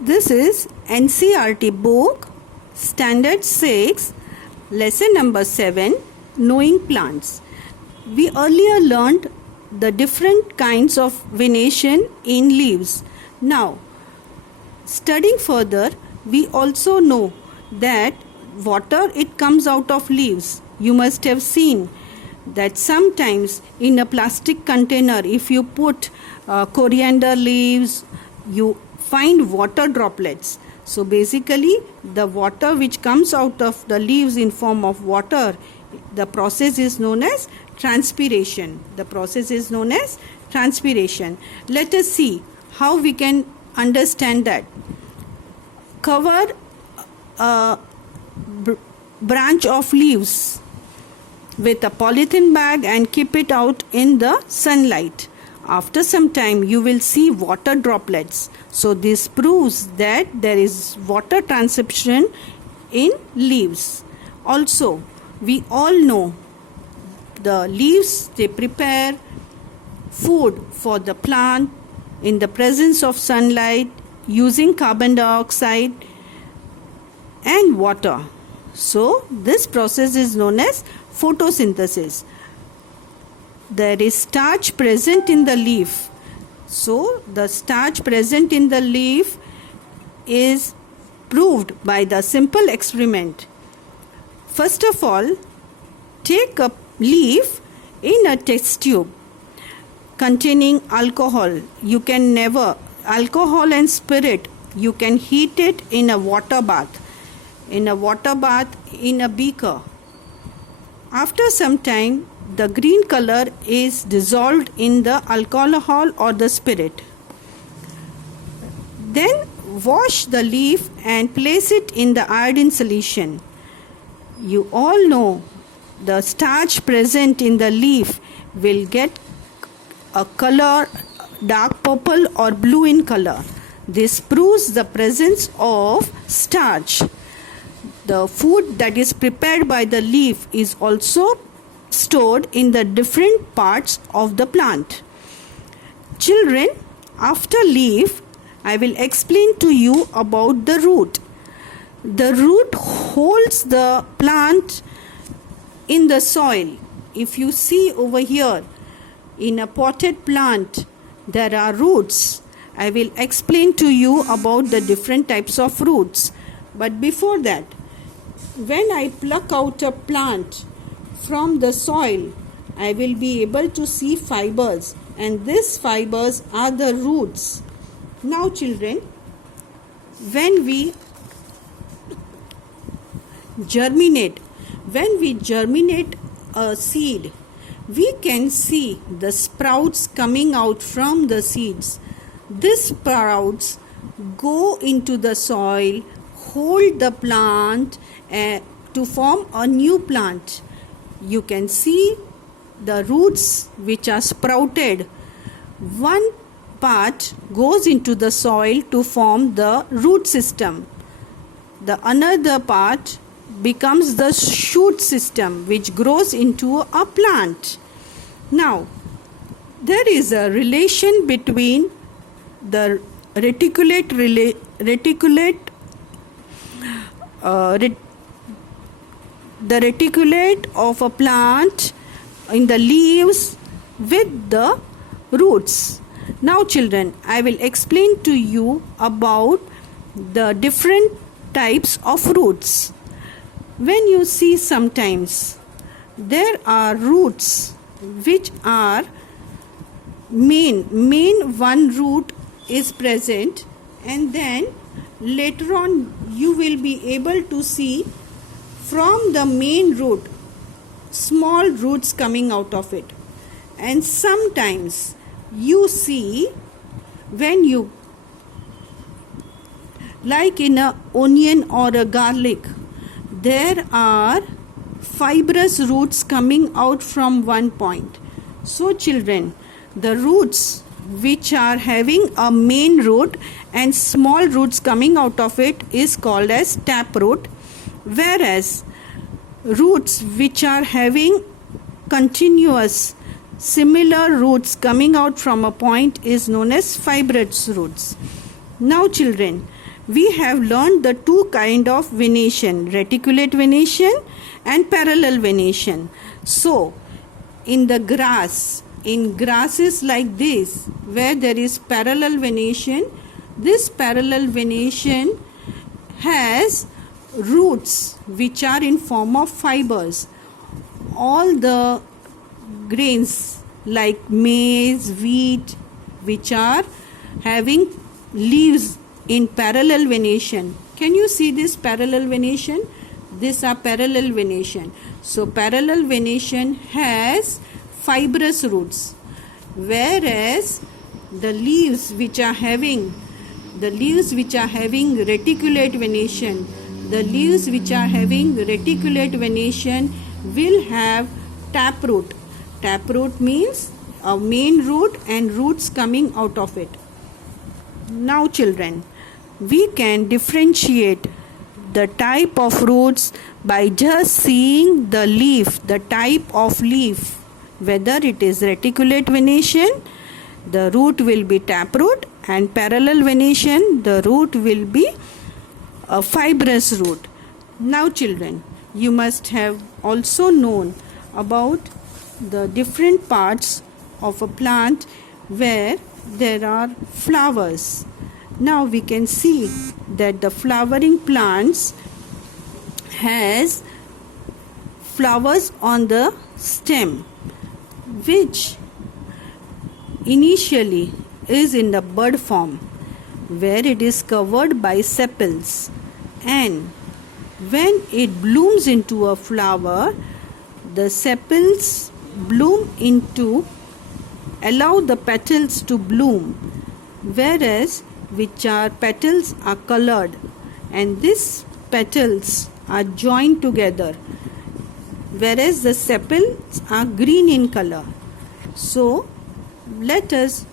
This is NCERT book, Standard 6, lesson number 7, Knowing Plants. We earlier learned the different kinds of venation in leaves. Now, studying further, we also know that water, it comes out of leaves. You must have seen that sometimes in a plastic container, if you put coriander leaves, you find water droplets. So basically, the water which comes out of the leaves in form of water, the process is known as transpiration. The process is known as transpiration. Let us see how we can understand that. Cover a branch of leaves with a polythene bag and keep it out in the sunlight. After some time, you will see water droplets. So this proves that there is water transpiration in leaves. Also, we all know the leaves, they prepare food for the plant in the presence of sunlight using carbon dioxide and water. So this process is known as photosynthesis. There is starch present in the leaf. So the starch present in the leaf is proved by the simple experiment. First of all, take a leaf in a test tube containing alcohol. You can never, alcohol and spirit, you can heat it in a water bath. In a beaker. After some time, the green color is dissolved in the alcohol or the spirit. Then wash the leaf and place it in the iodine solution. You all know the starch present in the leaf will get a color dark purple or blue in color. This proves the presence of starch. The food that is prepared by the leaf is also stored in the different parts of the plant. Children, after leaf, I will explain to you about the root. The root holds the plant in the soil. If you see over here, in a potted plant, there are roots. I will explain to you about the different types of roots. But before that, when I pluck out a plant from the soil, I will be able to see fibers, and these fibers are the roots. Now children, when we germinate a seed, we can see the sprouts coming out from the seeds. These sprouts go into the soil, hold the plant to form a new plant. You can see the roots which are sprouted. One part goes into the soil to form the root system. The another part becomes the shoot system which grows into a plant. Now, there is a relation between the reticulate of a plant in the leaves with the roots. Now children, I will explain to you about the different types of roots. When you see sometimes there are roots which are main one root is present, and then later on you will be able to see from the main root small roots coming out of it. And sometimes you see, when you, like in a onion or a garlic, there are fibrous roots coming out from one point. So children, the roots which are having a main root and small roots coming out of it is called as taproot, whereas roots which are having continuous similar roots coming out from a point is known as fibrous roots. Now children, we have learned the two kind of venation, reticulate venation and parallel venation. So in grasses like this, where there is parallel venation, this parallel venation has roots which are in form of fibers. All the grains like maize, wheat, which are having leaves in parallel venation. Can you see this parallel venation? These are parallel venation. So parallel venation has fibrous roots, whereas the leaves which are having reticulate venation, will have taproot. Taproot means a main root and roots coming out of it. Now children, we can differentiate the type of roots by just seeing the leaf, the type of leaf. Whether it is reticulate venation, the root will be taproot, and parallel venation, the root will be a fibrous root. Now children, you must have also known about the different parts of a plant where there are flowers. Now we can see that the flowering plants has flowers on the stem, which initially is in the bud form, where it is covered by sepals, and when it blooms into a flower, the sepals bloom into allow the petals to bloom, whereas petals are colored, and these petals are joined together, whereas the sepals are green in color. So let us